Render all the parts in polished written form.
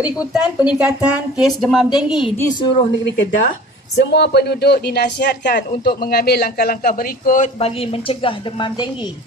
Berikutan peningkatan kes demam denggi di seluruh negeri Kedah, semua penduduk dinasihatkan untuk mengambil langkah-langkah berikut bagi mencegah demam denggi.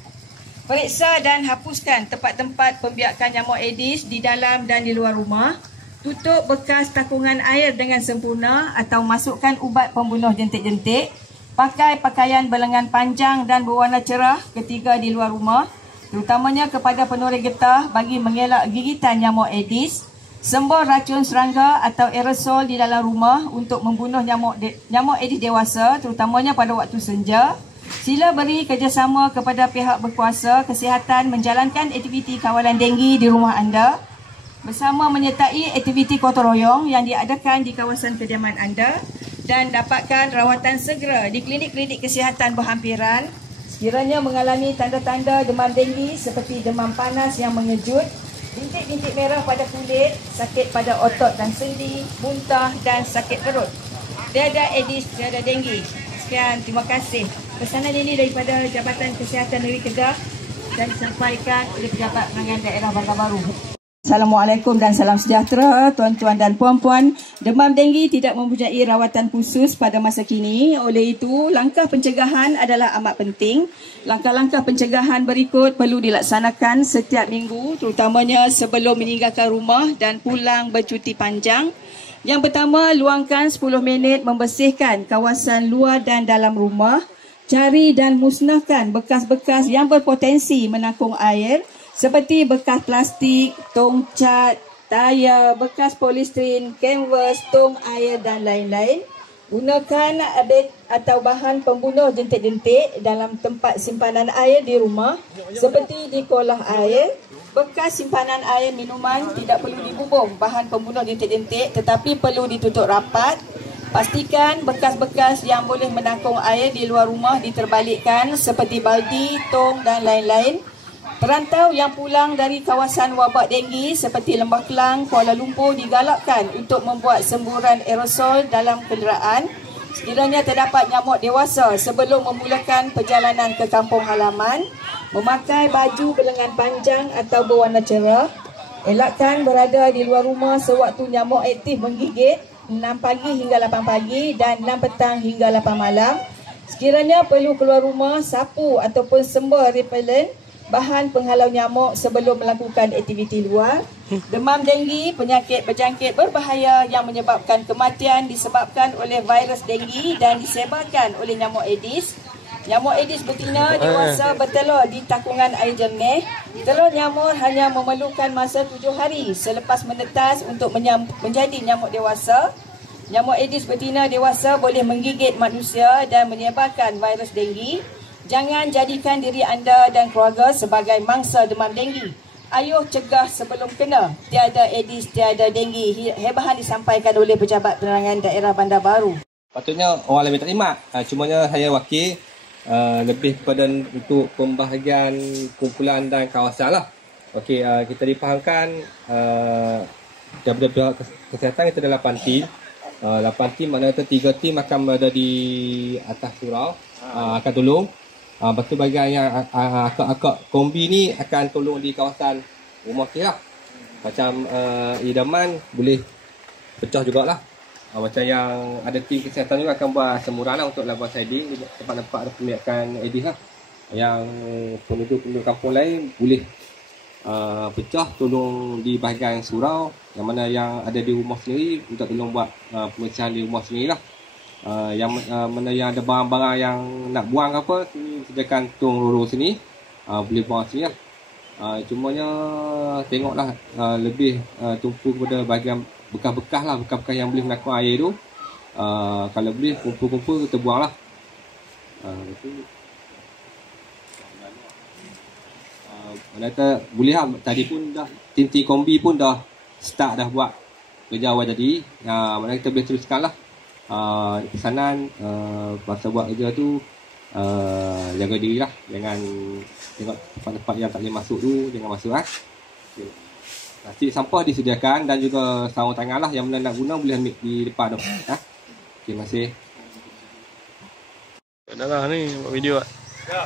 Periksa dan hapuskan tempat-tempat pembiakan nyamuk Aedes di dalam dan di luar rumah. Tutup bekas takungan air dengan sempurna atau masukkan ubat pembunuh jentik-jentik. Pakai pakaian berlengan panjang dan berwarna cerah ketika di luar rumah, terutamanya kepada penoreh getah bagi mengelak gigitan nyamuk Aedes. Sembur racun serangga atau aerosol di dalam rumah untuk membunuh nyamuk Aedes dewasa, terutamanya pada waktu senja. Sila beri kerjasama kepada pihak berkuasa kesihatan menjalankan aktiviti kawalan denggi di rumah anda bersama menyertai aktiviti gotong royong yang diadakan di kawasan kediaman anda dan dapatkan rawatan segera di klinik-klinik kesihatan berhampiran. Sekiranya mengalami tanda-tanda demam denggi seperti demam panas yang mengejut, bintik-bintik merah pada kulit, sakit pada otot dan sendi, muntah dan sakit perut. Tiada Aedes, tiada denggi. Sekian, terima kasih. Pesanan ini daripada Jabatan Kesihatan Negeri Kedah dan disampaikan oleh Pejabat Penerangan Daerah Bandar Baru. Assalamualaikum dan salam sejahtera tuan-tuan dan puan-puan. Demam denggi tidak mempunyai rawatan khusus pada masa kini. Oleh itu, langkah pencegahan adalah amat penting. Langkah-langkah pencegahan berikut perlu dilaksanakan setiap minggu, terutamanya sebelum meninggalkan rumah dan pulang bercuti panjang. Yang pertama, luangkan 10 minit membersihkan kawasan luar dan dalam rumah. Cari dan musnahkan bekas-bekas yang berpotensi menakung air, seperti bekas plastik, tong cat, tayar, bekas polistiren, kanvas, tong air dan lain-lain. Gunakan abet atau bahan pembunuh jentik-jentik dalam tempat simpanan air di rumah seperti di kolah air. Bekas simpanan air minuman tidak perlu dibubung bahan pembunuh jentik-jentik tetapi perlu ditutup rapat. Pastikan bekas-bekas yang boleh menakung air di luar rumah diterbalikkan seperti baldi, tong dan lain-lain. Perantau yang pulang dari kawasan wabak denggi seperti Lembah Kelang, Kuala Lumpur digalakkan untuk membuat semburan aerosol dalam kenderaan sekiranya terdapat nyamuk dewasa sebelum memulakan perjalanan ke kampung halaman. Memakai baju berlengan panjang atau berwarna cerah. Elakkan berada di luar rumah sewaktu nyamuk aktif menggigit 6 pagi hingga 8 pagi dan 6 petang hingga 8 malam. Sekiranya perlu keluar rumah, sapu ataupun sembur repellent, bahan penghalau nyamuk sebelum melakukan aktiviti luar. Demam denggi, penyakit berjangkit berbahaya yang menyebabkan kematian disebabkan oleh virus denggi dan disebarkan oleh nyamuk Aedes. Nyamuk Aedes betina dewasa bertelur di takungan air jernih. Telur nyamuk hanya memerlukan masa 7 hari selepas menetas untuk menjadi nyamuk dewasa. Nyamuk Aedes betina dewasa boleh menggigit manusia dan menyebarkan virus denggi. Jangan jadikan diri anda dan keluarga sebagai mangsa demam denggi. Ayuh cegah sebelum kena. Tiada Aedes, tiada denggi. Hebahan disampaikan oleh Pejabat Penerangan Daerah Bandar Baru. Patutnya orang lain tak terima. Cumanya saya wakil lebih kepada untuk pembahagian kumpulan dan kawasan lah. Okey, kita difahamkan daripada pihak kesihatan kita ada 8 tim. 8 tim maknanya 3 tim akan berada di atas surau, akan tolong. Lepas tu bahagian yang akak-akak kombi ni akan tolong di kawasan rumah kita lah. Macam idaman boleh pecah jugalah. Macam yang ada tim kesihatan juga akan buat semburan lah untuk labuan siding di tempat-tempat ada pembiakan Aedes lah. Yang penduduk-penduduk kampung lain boleh pecah tolong di bahagian surau, yang mana yang ada di rumah sendiri minta tolong buat pemecahan di rumah sendiri lah. Yang mana yang ada barang-barang yang nak buang apa, sediakan tong roro sini, boleh buang sini lah. Cumanya tengoklah lebih tumpu kepada bahagian bekas-bekas lah, bekas-bekas yang boleh menakung air tu. Kalau boleh kumpul-kumpul kita buang lah. Boleh lah, tadi pun dah tim-tim kombi pun dah start dah buat kerja awal tadi. Maknanya kita boleh teruskan lah pesanan masa buat kerja tu. Jaga diri lah, jangan tengok tempat-tempat yang tak boleh masuk tu, jangan masuk lah. Okay. Plastik sampah disediakan dan juga sarung tangan lah, yang mana nak guna boleh ambil di depan tu. Terima kasih. Dah lah ni buat video tak? Ya.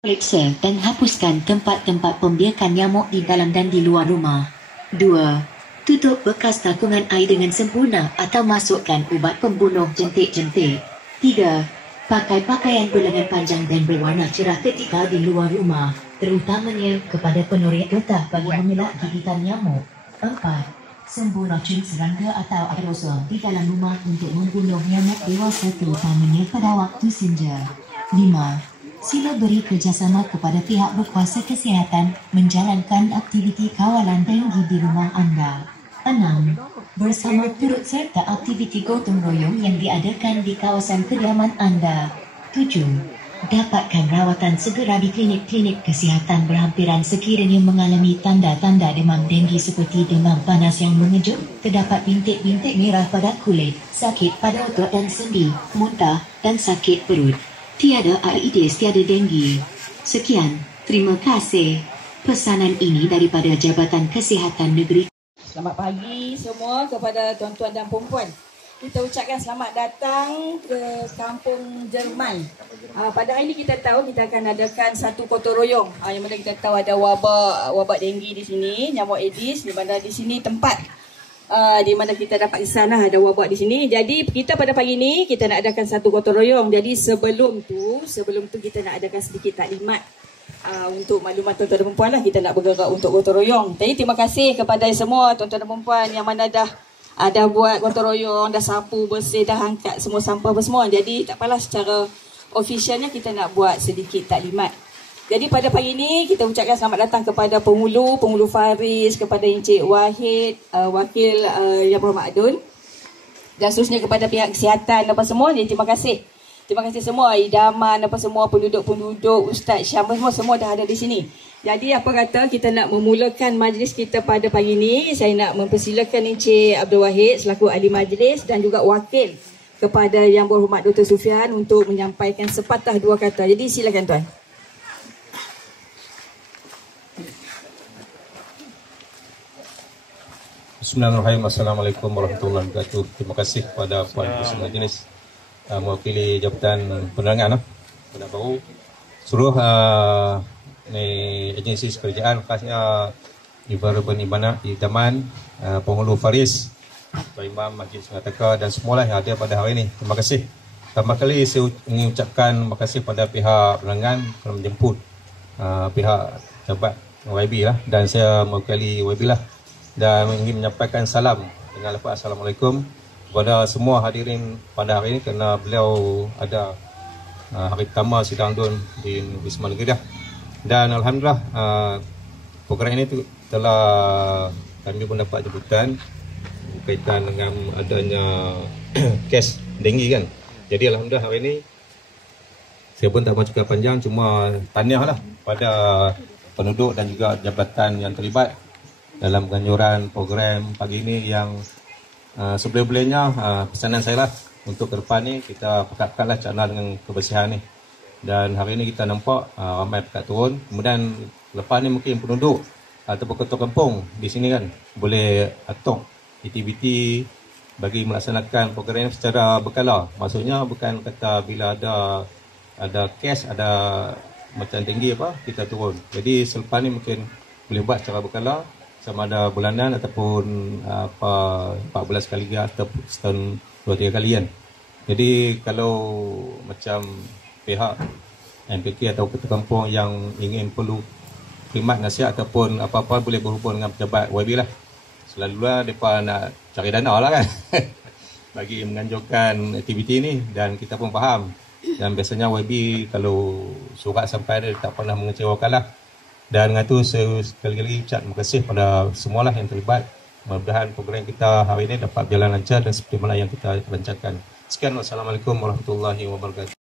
Periksa dan hapuskan tempat-tempat pembiakan nyamuk di dalam dan di luar rumah. 2. Tutup bekas takungan air dengan sempurna atau masukkan ubat pembunuh jentik-jentik. 3. Pakai pakaian berlengan panjang dan berwarna cerah ketika di luar rumah, terutamanya kepada penurit getah bagi mengelak gigitan nyamuk. 4. Sembur racun serangga atau aerosol di dalam rumah untuk membunuh nyamuk dewasa terutamanya pada waktu senja. 5. Sila beri kerjasama kepada pihak berkuasa kesihatan menjalankan aktiviti kawalan denggi di rumah anda. 6. Bersama turut serta aktiviti gotong royong yang diadakan di kawasan kediaman anda. 7. Dapatkan rawatan segera di klinik-klinik kesihatan berhampiran sekiranya mengalami tanda-tanda demam denggi seperti demam panas yang mengejut, terdapat bintik-bintik merah pada kulit, sakit pada otot dan sendi, muntah dan sakit perut. Tiada AIDS, tiada denggi. Sekian, terima kasih. Pesanan ini daripada Jabatan Kesihatan Negeri. Selamat pagi semua kepada tuan-tuan dan puan-puan. Kita ucapkan selamat datang ke Kampung Jerman. Pada hari ini kita tahu kita akan adakan satu gotong royong. Yang mana kita tahu ada wabak denggi di sini, nyamuk Aedes, di mana di sini tempat di mana kita dapat di sana ada wabak di sini. Jadi kita pada pagi ini kita nak adakan satu gotong royong. Jadi sebelum tu kita nak adakan sedikit taklimat untuk maklumat tuan-tuan dan perempuan lah, kita nak bergerak untuk gotong royong. Jadi terima kasih kepada semua tuan-tuan dan perempuan yang mana dah buat gotong royong, dah sapu bersih, dah angkat semua sampah semua. Jadi tak apalah, secara ofisialnya kita nak buat sedikit taklimat. Jadi pada pagi ini kita ucapkan selamat datang kepada Penghulu Faris, kepada Encik Wahid, Wakil Yang Berhormat Adun, dan seterusnya kepada pihak kesihatan apa semua. Jadi terima kasih. Terima kasih semua, idaman apa semua, penduduk-penduduk, Ustaz Syam semua dah ada di sini. Jadi apa kata kita nak memulakan majlis kita pada pagi ini. Saya nak mempersilakan Encik Abdul Wahid selaku ahli majlis dan juga wakil kepada Yang Berhormat Dr. Sufian untuk menyampaikan sepatah dua kata. Jadi silakan tuan. Bismillahirrahmanirrahim. Assalamualaikum warahmatullahi wabarakatuh. Terima kasih kepada Puan Presiden Majlis mewakili Jabatan Penerangan baru seluruh agensi kerajaan, khasnya Ibarat Ibadah Idaman, Penghulu Faris, Imam Masjid Sungai Tekka dan semualah yang ada pada hari ini. Terima kasih. Pertama kali saya ingin ucapkan terima kasih pada pihak penerangan kerana menjemput pihak jabat YB lah, dan saya mewakili YB lah, dan ingin menyampaikan salam dengan lafaz Assalamualaikum kepada semua hadirin pada hari ini, kerana beliau ada hari pertama sidang DUN di Wisma Negeri dah. Dan Alhamdulillah program ini telah kami mendapat jemputan berkaitan dengan adanya kes denggi kan. Jadi Alhamdulillah hari ini saya pun tak mahu cakap panjang, cuma tahniah lah pada penduduk dan juga jabatan yang terlibat dalam penganjuran program pagi ini yang sebelum-belumnya pesanan saya lah untuk ke depan ni kita pekatkanlah cara dengan kebersihan ni. Dan hari ini kita nampak ramai pekat turun. Kemudian lepas ni mungkin penduduk ataupun ketua kampung di sini kan boleh atok aktiviti bagi melaksanakan program ini secara berkala. Maksudnya bukan kata bila ada kes, ada macam tinggi apa, kita turun. Jadi selepas ni mungkin boleh buat secara berkala, sama ada bulanan ataupun 4 bulan sekali atau setahun 2-3 kali kan. Jadi kalau macam pihak MPK atau ketua kampung yang ingin perlu khidmat nasihat ataupun apa-apa boleh berhubung dengan pejabat YB lah. Selalulah mereka nak cari dana lah kan bagi menganjurkan aktiviti ni, dan kita pun faham. Dan biasanya YB kalau surat sampai dia tak pernah mengecewakan lah. Dan dengan tu saya sekali lagi ucap terima kasih pada semualah yang terlibat. Mudah-mudahan program kita hari ini dapat berjalan lancar dan seperti mana yang kita lancarkan. Sekian, wassalamualaikum warahmatullahi wabarakatuh.